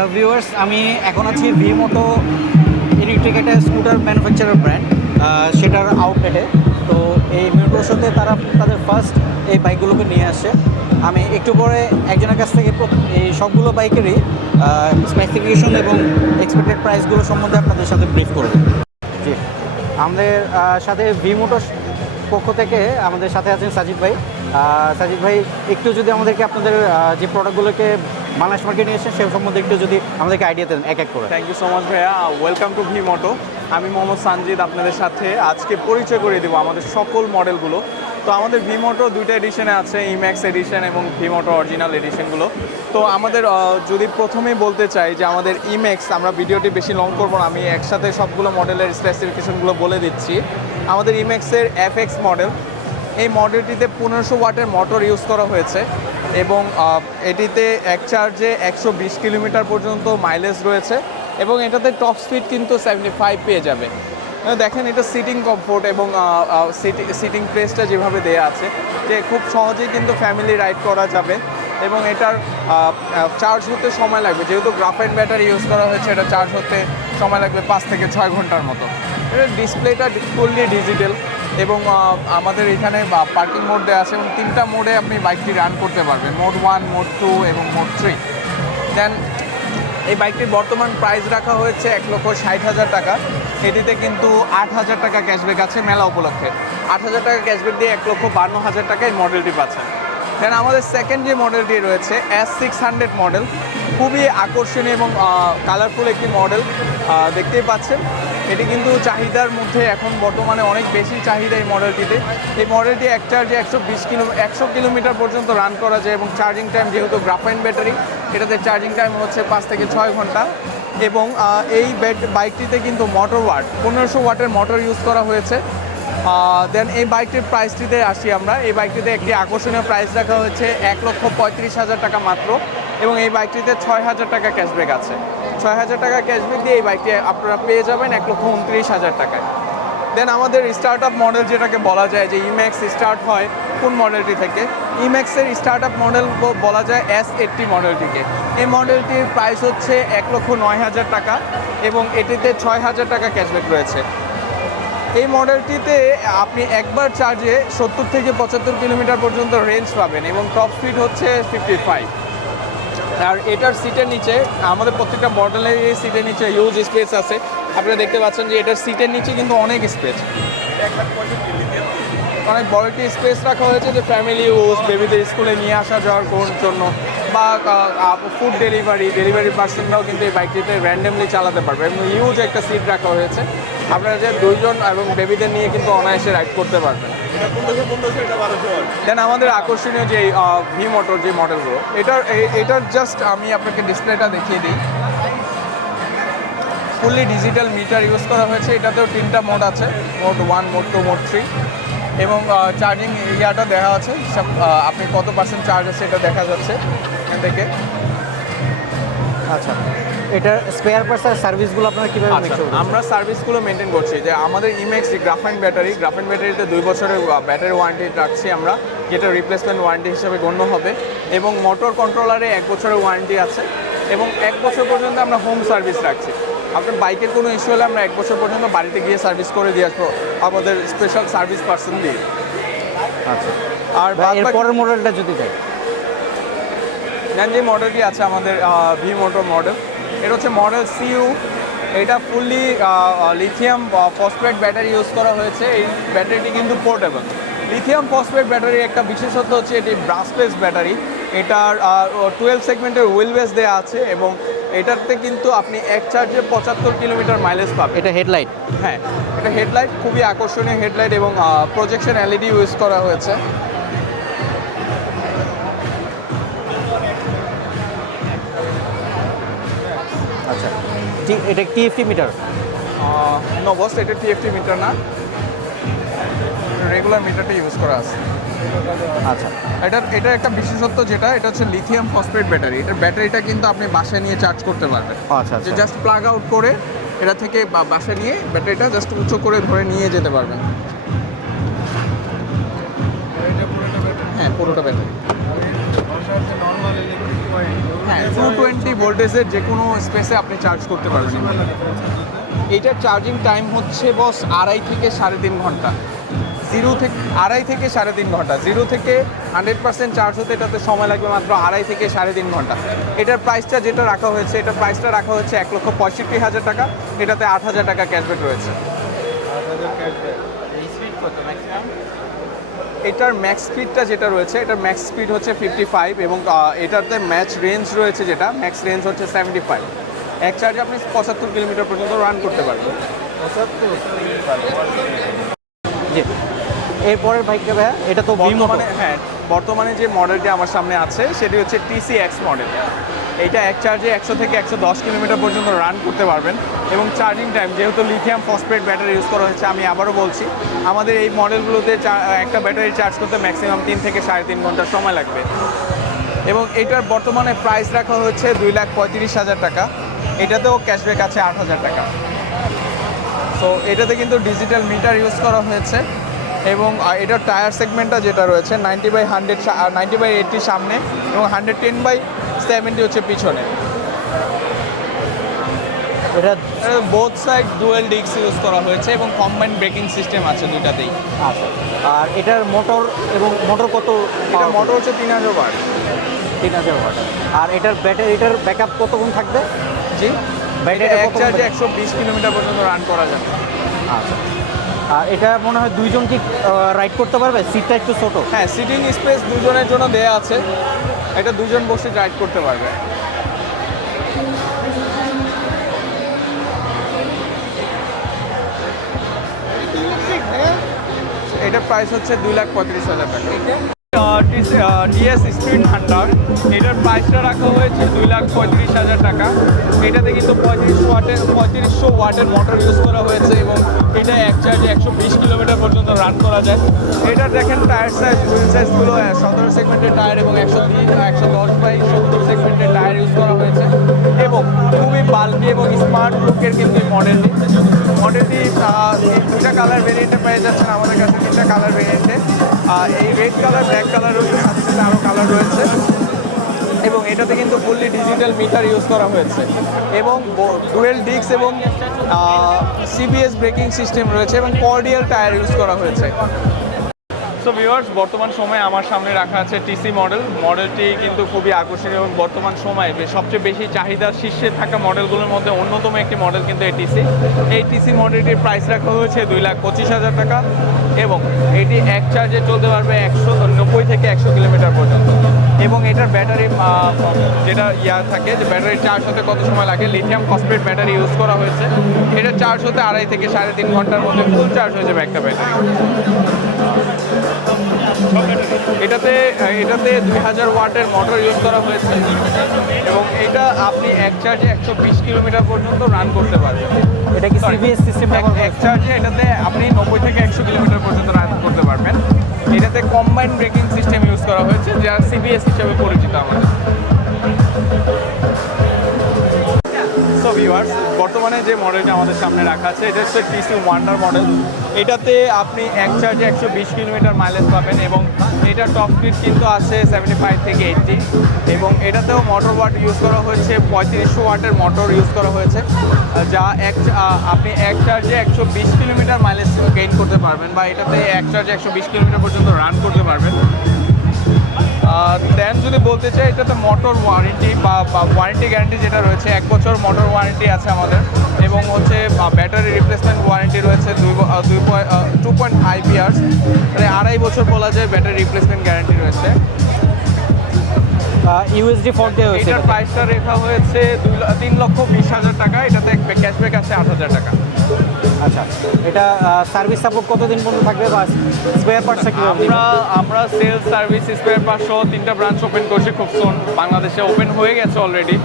Hello viewers, আমি এখন আছি ভি-মোটো ইলেকট্রিক একটা স্কুটার ম্যানুফ্যাকচারার ব্র্যান্ড, সেটার আউটলেটে। তো এই মোটোর সাথে তারা তাদের ফার্স্ট এই বাইকগুলোকে নিয়ে আসে। আমি একটু পরে একজনের কাছ থেকে এই সবগুলো বাইকেরই স্পেসিফিকেশন এবং এক্সপেক্টেড প্রাইসগুলো সম্বন্ধে আপনাদের সাথে ব্রিফ করব। জি, আমাদের সাথে ভি-মোটোর পক্ষ থেকে আমাদের সাথে আছেন সাজিদ ভাই। সাজিদ ভাই, একটু যদি আমাদেরকে আপনাদের যে প্রোডাক্টগুলোকে বাংলাদেশ মার্কেটে এসে সে সম্বন্ধে একটু যদি আমাদেরকে আইডিয়া দেন এক এক করে। থ্যাংক ইউ সো মাচ ভাইয়া। Welcome to Vmoto. আমি মোহাম্মদ সানজিদ, আপনাদের সাথে আজকে পরিচয় করিয়ে দেবো আমাদের সকল মডেলগুলো। তো আমাদের ভি-মোটো দুইটা এডিশনে আছে, ইম্যাক্স এডিশন এবং ভি-মোটো অরিজিনাল এডিশনগুলো। তো আমাদের যদি প্রথমেই বলতে চাই যে আমাদের ইম্যাক্স, আমরা ভিডিওটি বেশি লং করবো না, আমি একসাথে সবগুলো মডেলের স্পেসিফিকেশনগুলো বলে দিচ্ছি। আমাদের ইম্যাক্সের FX মডেল, এই মডেলটিতে 1500 ওয়াটের মোটর ইউজ করা হয়েছে এবং এটিতে এক চার্জে 120 কিলোমিটার পর্যন্ত মাইলেজ রয়েছে এবং এটাতে টপ স্পিড কিন্তু 75 পেয়ে যাবে। দেখেন, এটা সিটিং কমফোর্ট এবং সিটিং প্লেসটা যেভাবে দেয়া আছে যে খুব সহজেই কিন্তু ফ্যামিলি রাইড করা যাবে এবং এটার চার্জ হতে সময় লাগবে, যেহেতু গ্রাফাইট ব্যাটারি ইউজ করা হয়েছে, এটা চার্জ হতে সময় লাগবে 5 থেকে 6 ঘন্টার মতো। এটার ডিসপ্লেটা ফুললি ডিজিটাল এবং আমাদের এখানে পার্কিং মোড দেওয়া আছে এবং 3টা মোডে আপনি বাইকটি রান করতে পারবেন, মোড 1, মোড 2 এবং মোড 3। দেন এই বাইকটির বর্তমান প্রাইস রাখা হয়েছে 1,60,000 টাকা। এটিতে কিন্তু 8,000 টাকা ক্যাশব্যাক আছে মেলা উপলক্ষে। 8,000 টাকা ক্যাশব্যাক দিয়ে 1,52,000 টাকায় মডেলটি পাচ্ছেন। দেন আমাদের সেকেন্ড যে মডেলটি রয়েছে S600 মডেল, খুবই আকর্ষণীয় এবং কালারফুল একটি মডেল দেখতেই পাচ্ছেন। এটি কিন্তু চাহিদার মধ্যে এখন বর্তমানে অনেক বেশি চাহিদা এই মডেলটিতে। এই মডেলটি এক চার্জে 100 কিলোমিটার পর্যন্ত রান করা যায় এবং চার্জিং টাইম, যেহেতু গ্রাফাইট ব্যাটারি, এটাতে চার্জিং টাইম হচ্ছে 5 থেকে 6 ঘন্টা। এবং এই বাইকটিতে কিন্তু মোটর ওয়াট 1500 ওয়াটের মোটর ইউজ করা হয়েছে। দেন এই বাইকটির প্রাইসটিতে আসি আমরা। এই বাইকটিতে একটি আকর্ষণীয় প্রাইস রাখা হয়েছে 1,35,000 টাকা মাত্র এবং এই বাইকটিতে 6,000 টাকা ক্যাশব্যাক আছে। 6,000 টাকা ক্যাশব্যাক দিয়ে এই বাইকটি আপনারা পেয়ে যাবেন 1,29,000 টাকায়। দেন আমাদের স্টার্ট আপ মডেল, যেটাকে বলা যায় যে ইম্যাক্স স্টার্ট হয় কোন মডেলটি থেকে, ইম্যাক্সের স্টার্ট আপ মডেল বলা যায় S80 মডেলটিকে। এই মডেলটির প্রাইস হচ্ছে 1,09,000 টাকা এবং এটিতে 6,000 টাকা ক্যাশব্যাক রয়েছে। এই মডেলটিতে আপনি একবার চার্জে 70 থেকে 75 কিলোমিটার পর্যন্ত রেঞ্জ পাবেন এবং টপ স্পিড হচ্ছে 55। আর এটার সিটের নিচে, আমাদের প্রত্যেকটা মডেলের এই সিটের নিচে হিউজ স্পেস আছে। আপনারা দেখতে পাচ্ছেন যে এটার সিটের নিচে কিন্তু অনেক স্পেস, অনেক বড় একটি স্পেস রাখা হয়েছে যে ফ্যামিলি ইউজ, বেবিদের স্কুলে নিয়ে আসা যাওয়ার জন্য বা ফুড ডেলিভারি পার্সনরাও কিন্তু এই বাইকটিতে র্যান্ডমলি চালাতে পারবে এবং হিউজ একটা সিট রাখা হয়েছে। আপনারা যে 2 জন এবং বেবিদের নিয়ে কিন্তু অনায়াসে রাইড করতে পারবেন। দেন আমাদের আকর্ষণীয় যে ভি-মোটোর যে মডেলগুলো, এটার জাস্ট আমি আপনাকে ডিসপ্লেটা দেখিয়ে দিই। ফুললি ডিজিটাল মিটার ইউজ করা হয়েছে। এটাতেও 3টা মোড আছে, মোড 1, মোড 2, মোড 3 এবং চার্জিং এরিয়াটা দেখা আছে, আপনি কত % চার্জ আছে এটা দেখা যাচ্ছে এখান থেকে। আচ্ছা, এটার স্পেয়ার পার্টস আর সার্ভিসগুলো আপনারা কীভাবে মেক করবেন? আমরা সার্ভিসগুলো মেনটেন করছি যে আমাদের ইম্যাক্স গ্রাফাইট ব্যাটারিতে 2 বছরের ব্যাটারি ওয়ারেন্টি রাখছি আমরা, যেটা রিপ্লেসমেন্ট ওয়ারেন্টি হিসেবে গণ্য হবে এবং মোটর কন্ট্রোলারে 1 বছরের ওয়ারেন্টি আছে এবং 1 বছর পর্যন্ত আমরা হোম সার্ভিস রাখছি। আপনার বাইকের কোনো ইস্যু হলে আমরা 1 বছর পর্যন্ত বাড়িতে গিয়ে সার্ভিস করে দিয়ে আসবো আমাদের স্পেশাল সার্ভিস পার্সন দিয়ে। আচ্ছা, আর এরপরের মডেলটা যদি দেয়, দেন যে মডেলটি আছে আমাদের ভি-মোটো মডেল, এটা হচ্ছে মডেল CU। এটা fully lithium phosphate battery use করা হয়েছে। এই ব্যাটারিটি কিন্তু পোর্টেবল। লিথিয়াম ফসফেট ব্যাটারির একটা বিশেষত্ব হচ্ছে এটি ব্রাসলেস ব্যাটারি। এটার 12 সেগমেন্টের হুইল বেস দেওয়া আছে এবং এটাতে কিন্তু আপনি এক চার্জে 75 কিলোমিটার মাইলেজ পাবেন। এটা হেডলাইট? হ্যাঁ, এটা হেডলাইট, খুবই আকর্ষণীয় হেডলাইট এবং প্রজেকশন LED ইউজ করা হয়েছে। আচ্ছা, এটা TFT মিটার? নো বস, এটা TFT মিটার না, রেগুলার মিটারটা ইউজ করা আছে। আচ্ছা, এটার একটা বিশেষত্ব যেটা, এটা হচ্ছে লিথিয়াম ফসফেট ব্যাটারি। এটার ব্যাটারিটা কিন্তু আপনি বাসায় নিয়ে চার্জ করতে পারবেন। আচ্ছা, যে জাস্ট প্লাগ আউট করে এটা থেকে বাসায় নিয়ে ব্যাটারিটা জাস্ট উঁচু করে ধরে নিয়ে যেতে পারবেন। হ্যাঁ, পুরোটা ব্যাটারি। হ্যাঁ 220 ভোল্টেজের যে কোনো স্পেসে আপনি চার্জ করতে পারবেন। এইটার চার্জিং টাইম হচ্ছে বস 2.5 থেকে 3.5 ঘন্টা। জিরো থেকে 2.5 থেকে 3.5 ঘন্টা, জিরো থেকে 100% চার্জ হতে এটাতে সময় লাগবে মাত্র 2.5 থেকে 3.5 ঘন্টা। এটার প্রাইসটা যেটা রাখা হয়েছে, এটার প্রাইসটা রাখা হচ্ছে 1,65,000 টাকা। এটাতে 8,000 টাকা ক্যাশব্যাক রয়েছে। এটার ম্যাক্স স্পিডটা যেটা রয়েছে, এটার ম্যাক্স স্পিড হচ্ছে 55 এবং এটাতে ম্যাচ রেঞ্জ রয়েছে, যেটা ম্যাক্স রেঞ্জ হচ্ছে 75। এক চার্জে আপনি 75 কিলোমিটার পর্যন্ত রান করতে পারবেন। জি, এরপরের বাইকটা ভাইয়া, এটা তো বর্তমানে হ্যাঁ, বর্তমানে যে মডেলটি আমার সামনে আছে সেটি হচ্ছে TCX মডেল। এইটা এক চার্জে 100 থেকে 110 কিলোমিটার পর্যন্ত রান করতে পারবেন এবং চার্জিং টাইম, যেহেতু লিথিয়াম ফসফেট ব্যাটারি ইউজ করা হয়েছে, আমি আবারও বলছি আমাদের এই মডেলগুলোতে একটা ব্যাটারি চার্জ করতে ম্যাক্সিমাম 3 থেকে 3.5 ঘন্টা সময় লাগবে। এবং এটার বর্তমানে প্রাইস রাখা হচ্ছে 2,35,000 টাকা। এটাতেও ক্যাশব্যাক আছে 8,000 টাকা। সো এটাতে কিন্তু ডিজিটাল মিটার ইউজ করা হয়েছে এবং এটার টায়ার সেগমেন্টটা যেটা রয়েছে 90/100 90/80 সামনে এবং 110/70 হচ্ছে পিছনে। এটা both side dual disk use করা হয়েছে এবং কম্বাইন্ড ব্রেকিং সিস্টেম আছে দুইটাতেই। আচ্ছা, আর এটার মোটর এবং মোটর কত? এটা মোটর হচ্ছে 3000 ওয়াট। 3000 ওয়াট। আর এটার ব্যাটারি, এটার ব্যাকআপ কতক্ষণ থাকবে? জি, ব্যাটারি এক চার্জে 120 কিলোমিটার পর্যন্ত রান করা যাবে। আচ্ছা, আর এটা মনে হয় দুইজন কি রাইড করতে পারবে? সিটটা একটু ছোট। হ্যাঁ, সিটিং স্পেস দুজনের জন্য দেয়া আছে, এটা দুজন বসে রাইড করতে পারবে। এটার প্রাইস হচ্ছে 2,35,000 টাকা। টিএস স্পিড হান্টার, এটার প্রাইসটা রাখা হয়েছে 2,35,000 টাকা। এটাতে কিন্তু 3500 ওয়াটের মোটর ইউজ করা হয়েছে এবং এটা এক চার্জে 120 কিলোমিটার পর্যন্ত রান করা যায়। এটা দেখেন টায়ার সাইজ, হুইল সাইজগুলো 17 সেগমেন্টের টায়ার এবং 110/70 সেগমেন্টের টায়ার ইউজ করা হয়েছে এবং খুবই বাল্কি এবং স্মার্ট লুকের কিন্তু এই মডেলটি দুটা কালার ভেরিয়েন্টে পেয়ে যাচ্ছেন আমাদের কাছে, 3টা কালার ভেরিয়েন্টে। এই রেড কালার, ব্ল্যাক কালার রয়েছে, সাথে সাথে আরও কালার রয়েছে এবং এটাতে কিন্তু ফুললি ডিজিটাল মিটার ইউজ করা হয়েছে এবং ডুয়েল ডিস্ক এবং CBS ব্রেকিং সিস্টেম রয়েছে এবং কর্ডিয়াল টায়ার ইউজ করা হয়েছে। সো ভিউয়ার্স, বর্তমান সময়ে আমার সামনে রাখা আছে টিসি মডেলটি কিন্তু খুবই আকর্ষণীয় এবং বর্তমান সময়ে সবচেয়ে বেশি চাহিদার শীর্ষে থাকা মডেলগুলোর মধ্যে অন্যতম একটি মডেল কিন্তু এই টিসি মডেলটির প্রাইস রাখা হয়েছে 2,25,000 টাকা এবং এটি এক চার্জে চলতে পারবে 190 থেকে 100 কিলোমিটার পর্যন্ত এবং এটার ব্যাটারি যেটা থাকে, যে ব্যাটারি চার্জ হতে কত সময় লাগে, লিথিয়াম ফসফেট ব্যাটারি ইউজ করা হয়েছে। এটা চার্জ হতে 2.5 থেকে 3.5 ঘন্টার মধ্যে ফুল চার্জ হয়ে যাবে একটা ব্যাটারি। এটাতে 2000 ওয়াটের মোটর ইউজ করা হয়েছে এবং এটা আপনি এক চার্জে 120 কিলোমিটার পর্যন্ত রান করতে পারবেন। এটা কি CBS সিস্টেম? এক চার্জে এটাতে আপনি 90 থেকে 100 কিলোমিটার পর্যন্ত রান করতে পারবেন। এটাতে কম্বাইন্ড ব্রেকিং সিস্টেম ইউজ করা হয়েছে, যা CBS হিসেবে পরিচিত আমাদের। সো ভিউয়ার্স, বর্তমানে যে মডেলটা আমাদের সামনে রাখা আছে এটা হচ্ছে TC ওয়ান্ডার মডেল। এটাতে আপনি এক চার্জে 120 কিলোমিটার মাইলেজ পাবেন এবং এটা টপ স্পিড কিন্তু আছে 75 থেকে 80 এবং এটাতেও মোটর ওয়াট ইউজ করা হয়েছে, 3500 ওয়াটের মোটর ইউজ করা হয়েছে, যা আপনি এক চার্জে 120 কিলোমিটার মাইলেজ গেইন করতে পারবেন বা এটাতে এক চার্জে 120 কিলোমিটার পর্যন্ত রান করতে পারবেন। দেন যদি বলতে চাই, এটাতে মোটর ওয়ারেন্টি বা ওয়ারেন্টি গ্যারান্টি যেটা রয়েছে, 1 বছর মোটর ওয়ারেন্টি আছে আমাদের এবং হচ্ছে ব্যাটারি রিপ্লেসমেন্ট ওয়ারেন্টি রয়েছে 2.5 ইয়ার্স, মানে 2.5 বছর বলা যায় ব্যাটারি রিপ্লেসমেন্ট গ্যারান্টি রয়েছে। USD ফন্ট দিয়ে হয়েছে। এটার প্রাইসটা রেখা হয়েছে 3,20,000 টাকা। এটাতে ক্যাশব্যাক আছে 8,000 টাকা। আচ্ছা, এটা সার্ভিস সাপোর্ট কতদিন পর্যন্ত থাকবে বা স্পেয়ার পার্টসটা কি? আমরা সেলস, সার্ভিস, স্পেয়ার পার্টস সহ 3টা ব্রাঞ্চ ওপেন করছি খুব সুন। বাংলাদেশে ওপেন হয়ে গেছে অলরেডি।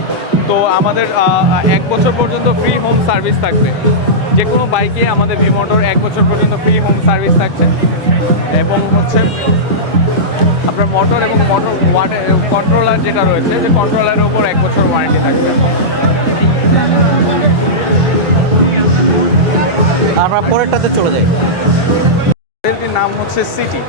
তো আমাদের 1 বছর পর্যন্ত ফ্রি হোম সার্ভিস থাকবে। যে কোনো বাইকে আমাদের ভি মোটর 1 বছর পর্যন্ত ফ্রি হোম সার্ভিস থাকছে এবং হচ্ছে আপনার মোটর এবং মোটর কন্ট্রোলার যেটা রয়েছে, যে কন্ট্রোলারের উপর 1 বছর ওয়ারেন্টি থাকবে। আমরা পরেরটাতে চলে যাই। মডেলটির নাম হচ্ছে সিটি।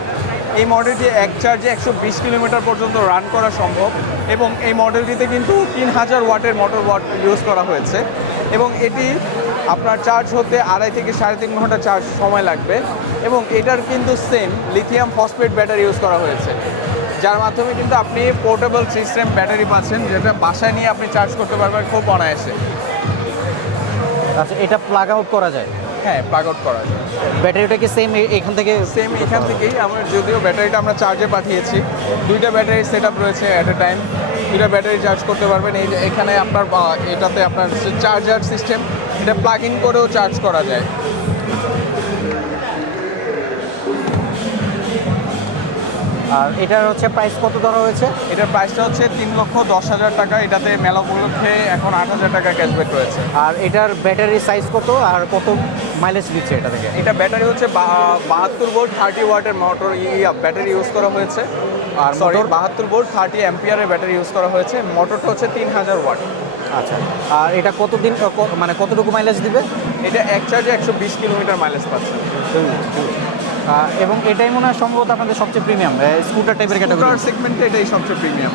এই মডেলটি এক চার্জে 120 কিলোমিটার পর্যন্ত রান করা সম্ভব এবং এই মডেলটিতে কিন্তু 3000 ওয়াটের মোটর ওয়াট ইউজ করা হয়েছে এবং এটি আপনার চার্জ হতে 2.5 থেকে 3.5 ঘন্টা চার্জ সময় লাগবে এবং এটার কিন্তু same lithium phosphate battery use করা হয়েছে, যার মাধ্যমে কিন্তু আপনি পোর্টেবল সিস্টেম ব্যাটারি পাচ্ছেন, যেটা বাসায় নিয়ে আপনি চার্জ করতে পারবেন খুব অনায়াসে। আচ্ছা, এটা প্লাগ আউট করা যায়? হ্যাঁ, প্লাগ আউট করা যায়। ব্যাটারিটা কি সেম এখান থেকে? সেম এখান থেকেই। আমরা যদিও ব্যাটারিটা আমরা চার্জে পাঠিয়েছি, দুইটা ব্যাটারি সেট আপ রয়েছে অ্যাট এ টাইম, দুইটা ব্যাটারি চার্জ করতে পারবেন। এই যে এখানে আপনার এটাতে আপনার চার্জার সিস্টেম, এটা প্লাগ ইন করেও চার্জ করা যায়। আর এটার হচ্ছে প্রাইস কত ধরা হয়েছে? এটার প্রাইসটা হচ্ছে 3,10,000 টাকা। এটাতে মেলা উপলক্ষে এখন 8,000 টাকা ক্যাশব্যাক রয়েছে। আর এটার ব্যাটারি সাইজ কত আর কত মাইলেজ দিচ্ছে এটা থেকে? এটা ব্যাটারি হচ্ছে 72 ভোল্ট 30 ওয়াটের মোটর ব্যাটারি ইউজ করা হয়েছে। আর সরি, 72 ভোল্ট 30 অ্যাম্পিয়ারের ব্যাটারি ইউজ করা হয়েছে। মোটরটা হচ্ছে 3000 ওয়াট। আচ্ছা, আর এটা কতদিন মানে কতটুকু মাইলেজ দিবে? এটা এক চার্জে 120 কিলোমিটার মাইলেজ পাচ্ছে। এবং এটাই মনে হয় সম্ভবত আপনাদের সবচেয়ে প্রিমিয়াম স্কুটার টাইপের ক্যাটাগরি। সেগমেন্টে এটাই সবচেয়ে প্রিমিয়াম।